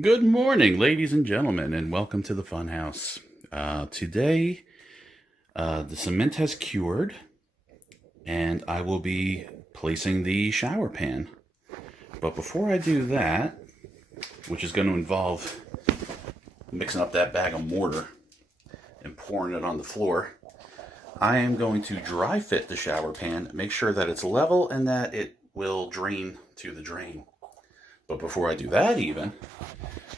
Good morning, ladies and gentlemen, and welcome to the Funhouse. Today, the cement has cured, and I will be placing the shower pan. But before I do that, which is going to involve mixing up that bag of mortar and pouring it on the floor, I am going to dry fit the shower pan, make sure that it's level and that it will drain to the drain. But before I do that even,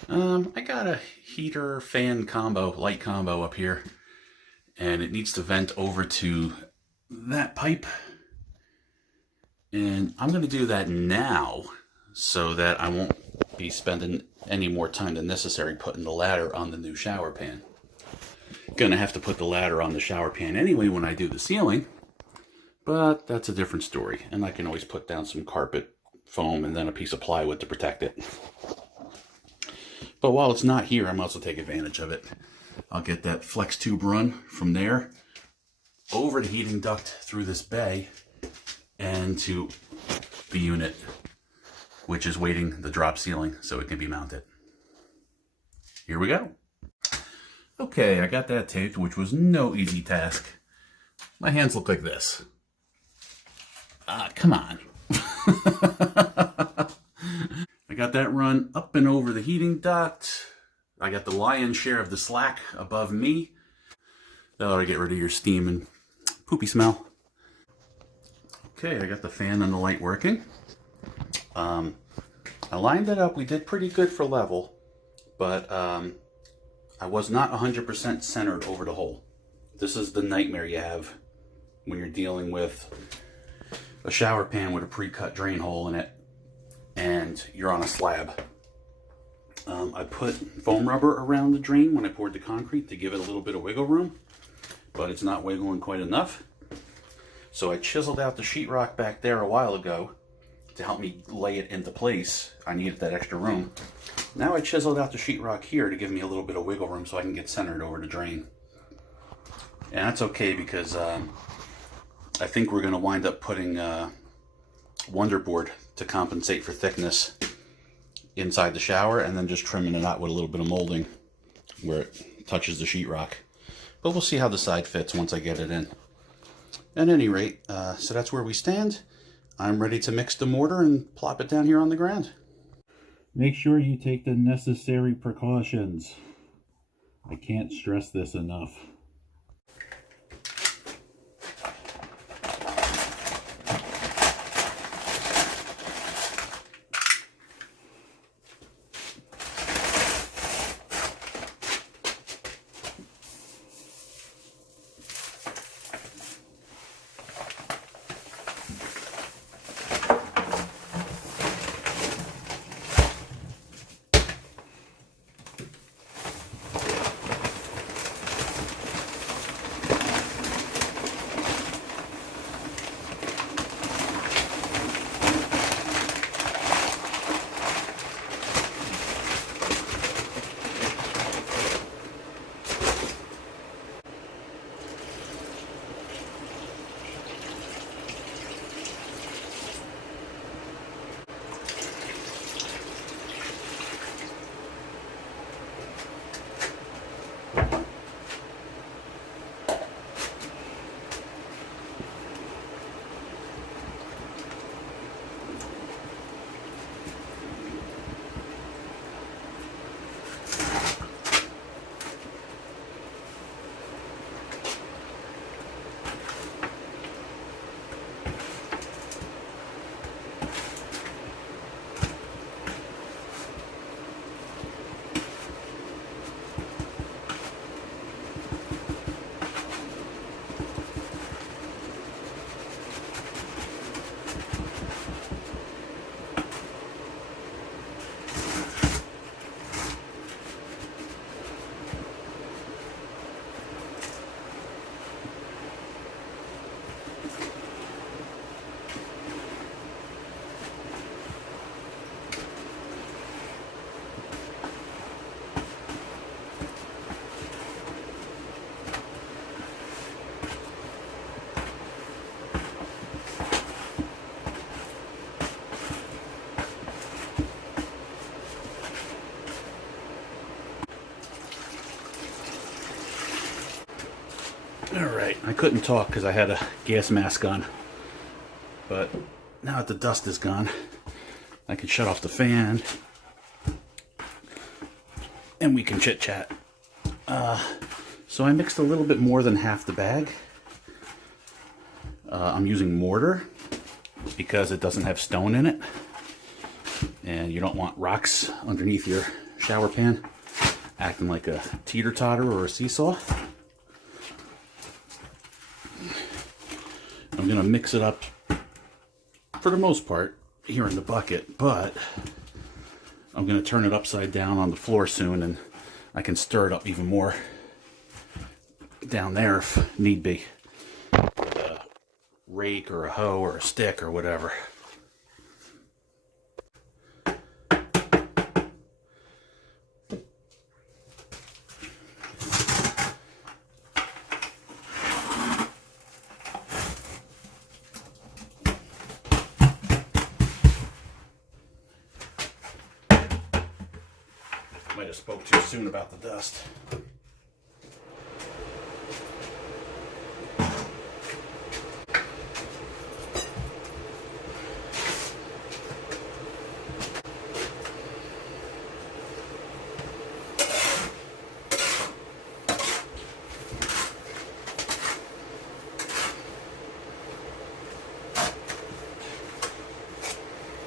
I got a heater fan combo, light combo up here, and it needs to vent over to that pipe. And I'm going to do that now so that I won't be spending any more time than necessary putting the ladder on the new shower pan. Gonna have to put the ladder on the shower pan anyway when I do the ceiling, but that's a different story. And I can always put down some carpet foam and then a piece of plywood to protect it. But while it's not here, I'm also take advantage of it. I'll get that flex tube run from there over the heating duct through this bay and to the unit, which is waiting the drop ceiling so it can be mounted. Here we go. Okay, I got that taped, which was no easy task. My hands look like this. Come on. I got that run up and over the heating duct. I got the lion's share of the slack above me. That ought to get rid of your steam and poopy smell. Okay, I got the fan and the light working. I lined it up. We did pretty good for level, but I was not 100% centered over the hole. This is the nightmare you have when you're dealing with a shower pan with a pre-cut drain hole in it and you're on a slab. I put foam rubber around the drain when I poured the concrete to give it a little bit of wiggle room, but it's not wiggling quite enough. So I chiseled out the sheetrock back there a while ago to help me lay it into place. I needed that extra room. Now I chiseled out the sheetrock here to give me a little bit of wiggle room so I can get centered over the drain. And that's okay because I think we're going to wind up putting Wonder Board to compensate for thickness inside the shower and then just trimming it out with a little bit of molding where it touches the sheetrock. But we'll see how the side fits once I get it in. At any rate, so that's where we stand. I'm ready to mix the mortar and plop it down here on the ground. Make sure you take the necessary precautions. I can't stress this enough. Alright, I couldn't talk because I had a gas mask on. But now that the dust is gone, I can shut off the fan. And we can chit-chat. So I mixed a little bit more than half the bag. I'm using Mortar because it doesn't have stone in it. And you don't want rocks underneath your shower pan acting like a teeter-totter or a seesaw. I'm going to mix it up for the most part here in the bucket, but I'm going to turn it upside down on the floor soon, and I can stir it up even more down there if need be. With a rake or a hoe or a stick or whatever. Might have spoke too soon about the dust.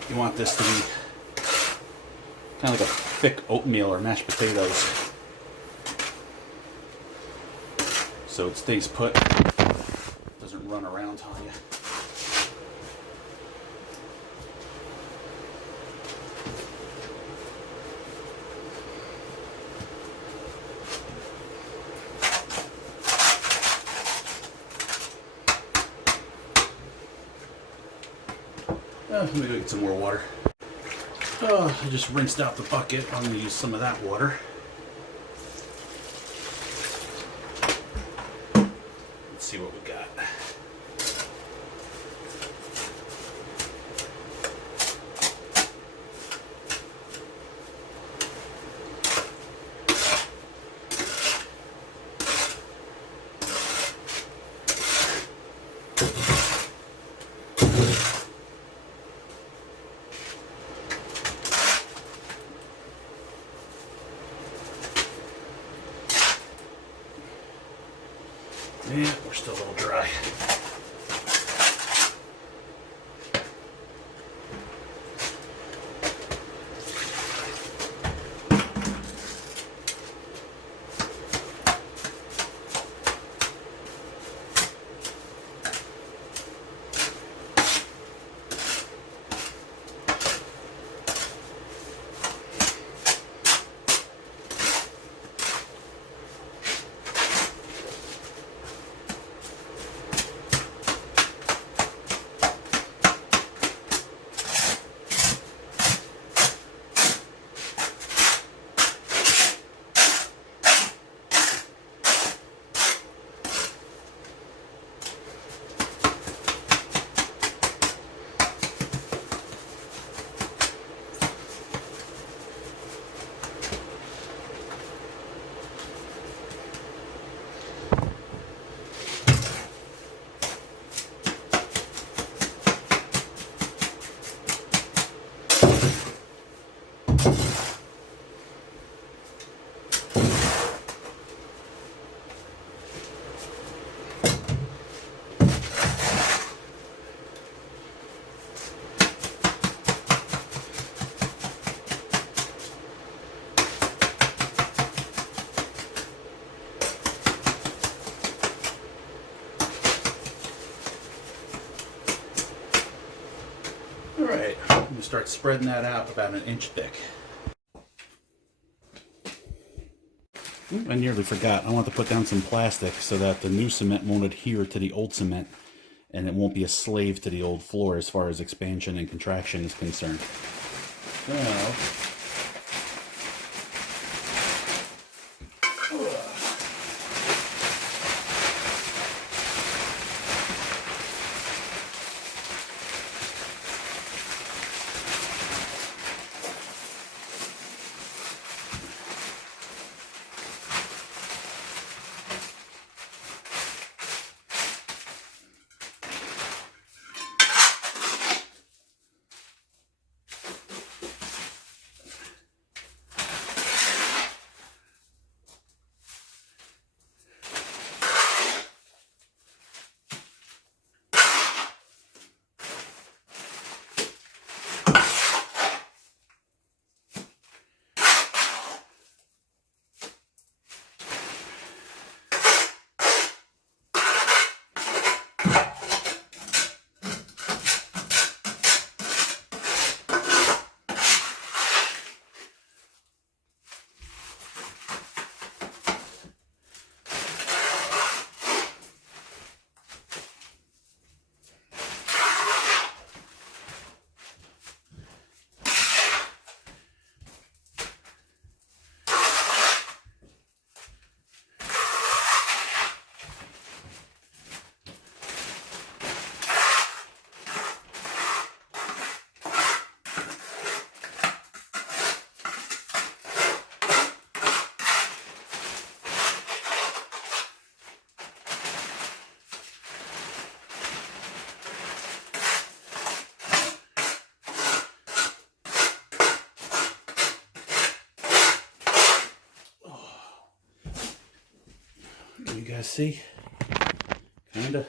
You want this to be kind of like a thick oatmeal or mashed potatoes, so it stays put, doesn't run around on you. Let me go get some more water. Oh, I just rinsed out the bucket. I'm going to use some of that water. Let's see what we got. Yeah, we're still a little dry. Alright, I'm going to start spreading that out about an inch thick. I nearly forgot. I want to put down some plastic so that the new cement won't adhere to the old cement and it won't be a slave to the old floor as far as expansion and contraction is concerned. So, guys see? Kinda.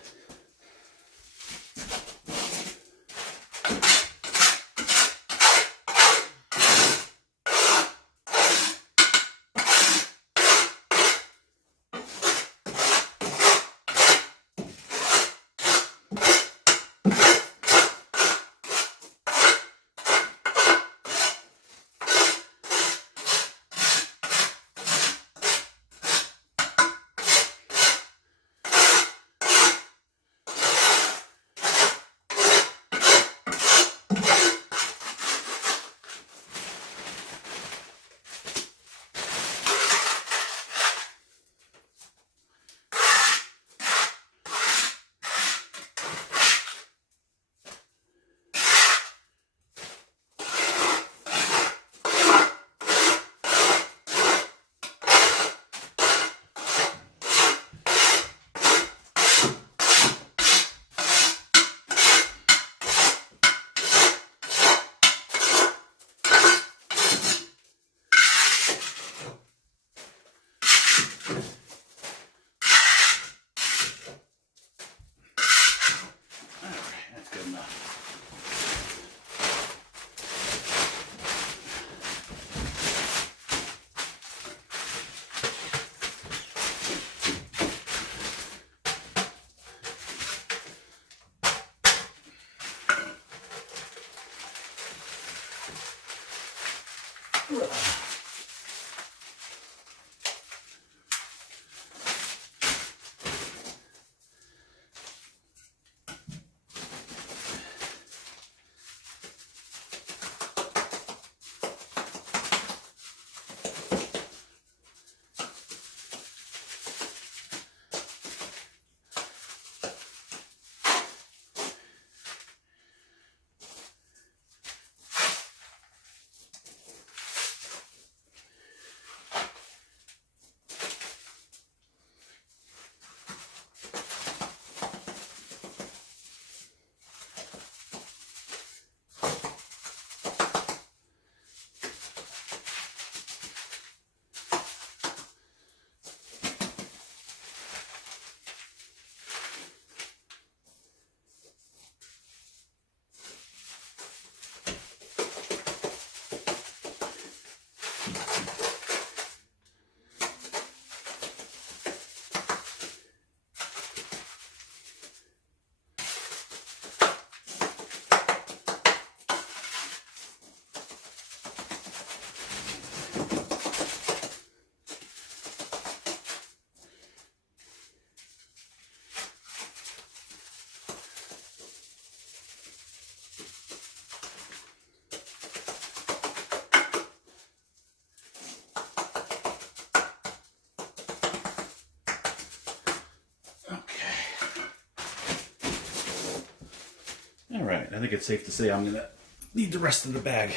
All right, I think it's safe to say I'm gonna need the rest of the bag.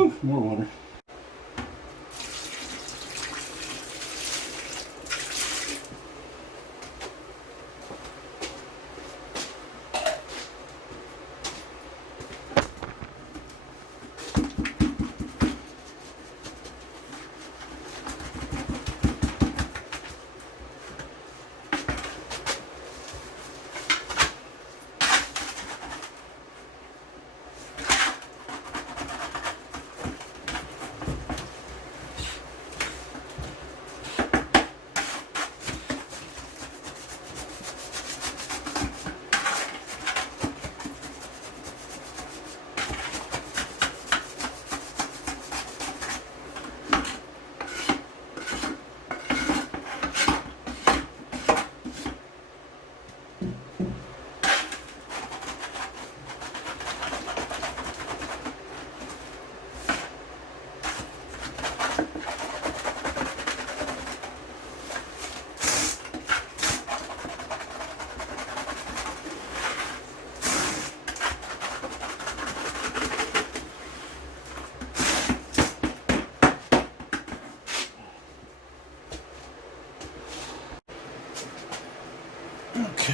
Whew, more water.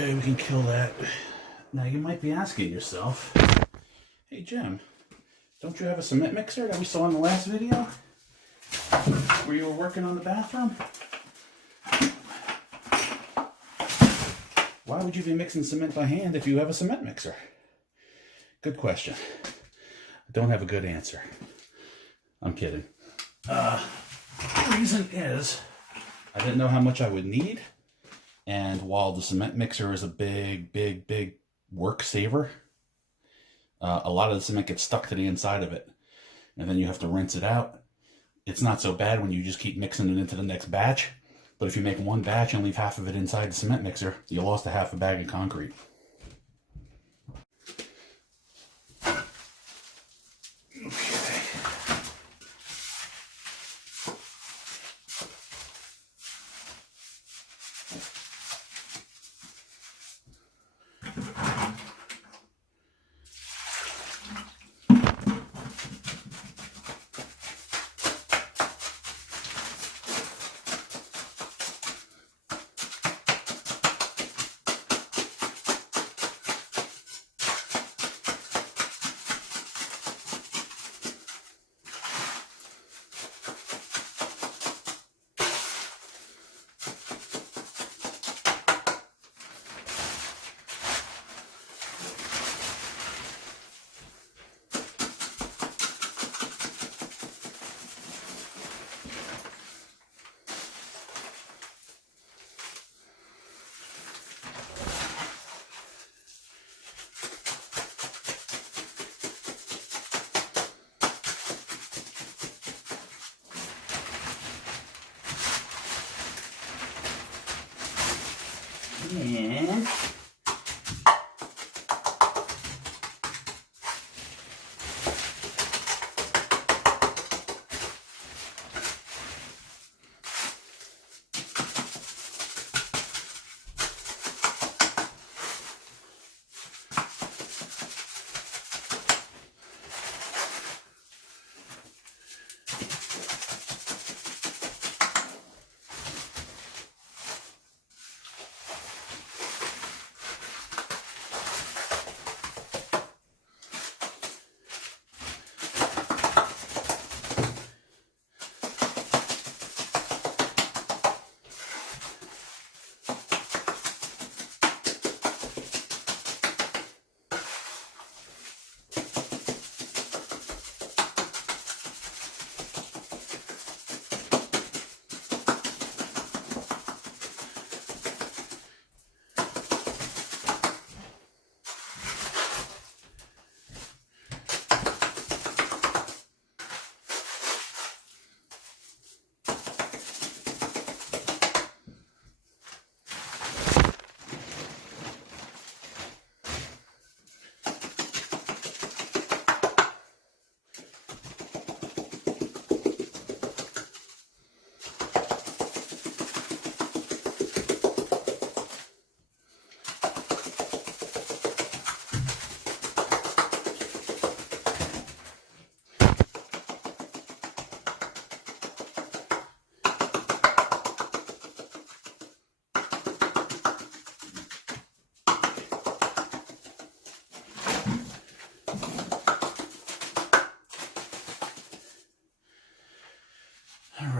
Okay, we can kill that. Now you might be asking yourself, hey Jim, don't you have a cement mixer that we saw in the last video where you were working on the bathroom? Why would you be mixing cement by hand if you have a cement mixer? Good question. I don't have a good answer. I'm kidding. The reason is I didn't know how much I would need. And while the cement mixer is a big work saver, a lot of the cement gets stuck to the inside of it. And then you have to rinse it out. It's not so bad when you just keep mixing it into the next batch. But if you make one batch and leave half of it inside the cement mixer, you lost a half a bag of concrete. And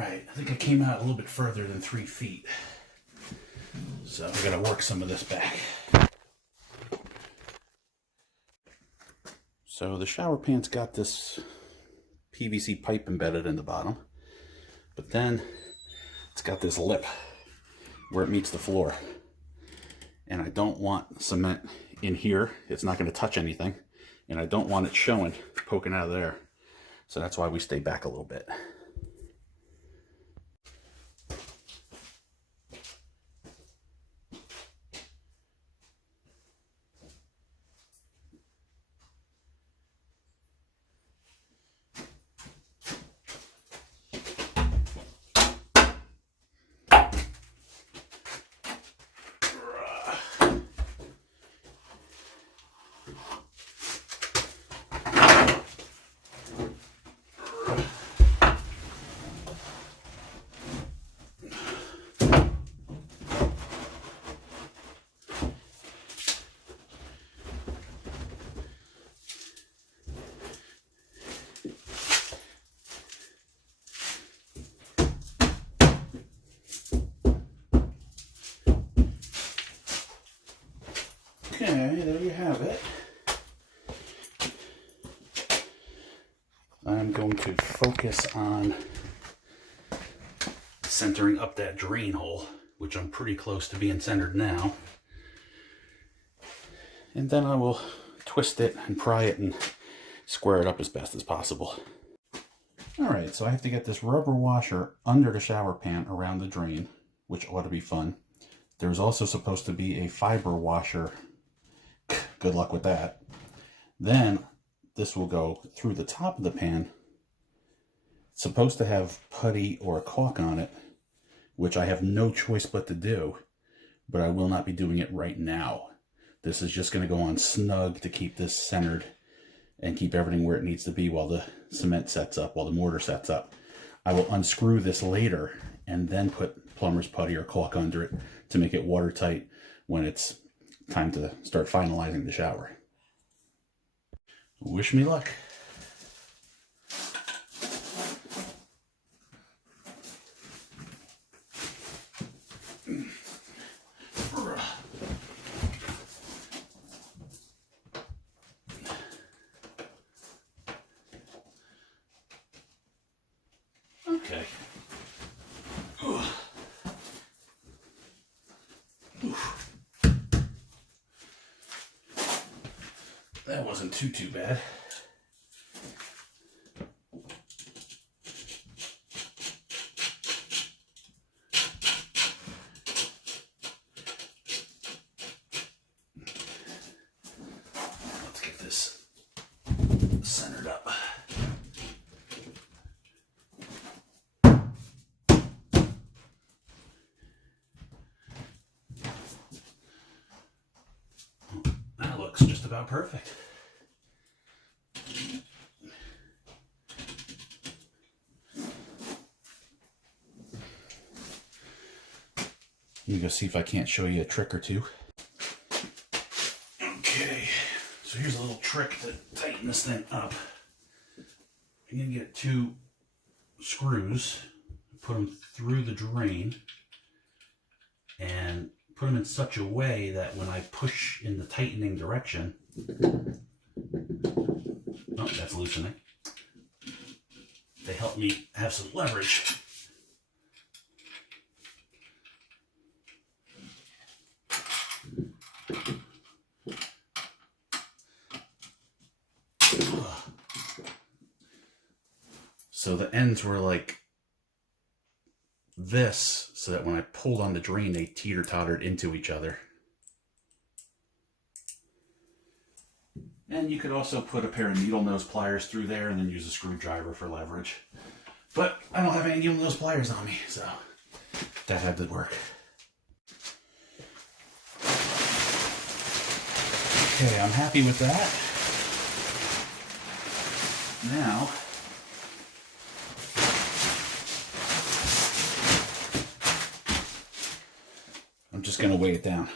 I think I came out a little bit further than 3 feet. So I gotta work some of this back. So the shower pant's got this PVC pipe embedded in the bottom, but then it's got this lip where it meets the floor. And I don't want cement in here. It's not gonna touch anything. And I don't want it showing, poking out of there. So that's why we stay back a little bit. I'm going to focus on centering up that drain hole, which I'm pretty close to being centered now. And then I will twist it and pry it and square it up as best as possible. Alright, so I have to get this rubber washer under the shower pan around the drain, which ought to be fun. There's also supposed to be a fiber washer. Good luck with that. Then this will go through the top of the pan. It's supposed to have putty or a caulk on it, which I have no choice but to do, but I will not be doing it right now. This is just going to go on snug to keep this centered and keep everything where it needs to be while the cement sets up, while the mortar sets up. I will unscrew this later and then put plumber's putty or caulk under it to make it watertight when it's time to start finalizing the shower. Wish me luck. Okay. That wasn't too bad. Let's get this centered up. That looks just about perfect. Let me go see if I can't show you a trick or two. Okay, so here's a little trick to tighten this thing up. You're going to get 2 screws, put them through the drain, and put them in such a way that when I push in the tightening direction, oh, that's loosening. They help me have some leverage. So the ends were like this, so that when I pulled on the drain, they teeter-tottered into each other. And you could also put a pair of needle nose pliers through there and then use a screwdriver for leverage. But I don't have any needle nose pliers on me, so that had to work. Okay, I'm happy with that. Now, I'm just going to weigh it down.